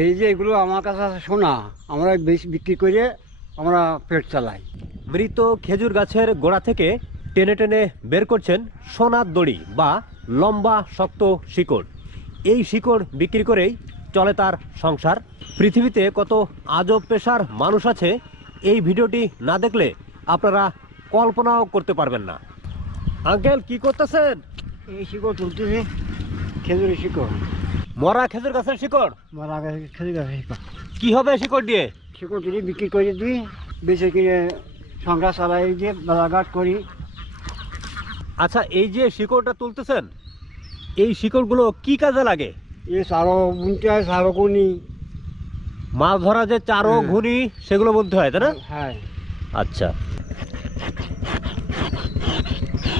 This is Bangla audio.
এই যে এগুলো আমার কাছে আছে সোনা, আমরা বিক্রি করে আমরা পেট চালাই। মৃত খেজুর গাছের গোড়া থেকে টেনে টেনে বের করছেন সোনার দড়ি বা লম্বা শক্ত শিকড়। এই শিকড় বিক্রি করেই চলে তার সংসার। পৃথিবীতে কত আজব পেশার মানুষ আছে, এই ভিডিওটি না দেখলে আপনারা কল্পনাও করতে পারবেন না। আঙ্কেল, কি করতেছেন? এই শিকড় তুলতেছি, খেজুরের শিকড়, মরা খেজুর গাছের শিকড়। মারা গেছে খেজুর গাছের শিকড়। কি হবে শিকড় দিয়ে? শিকড় তুলি বিক্রি করে দিই, বেঁচে কিনে সংসার চালাই দিয়ে বাজারঘাট করি। আচ্ছা, এই যে শিকড়টা তুলতেছেন, এই শিকড়গুলো কি কাজে লাগে? এ সারও বুনতে হয়, সারও কুনি। মাছ ধরা যে চারো ঘুনি সেগুলো বলতে হয়, তাই না? হ্যাঁ। আচ্ছা,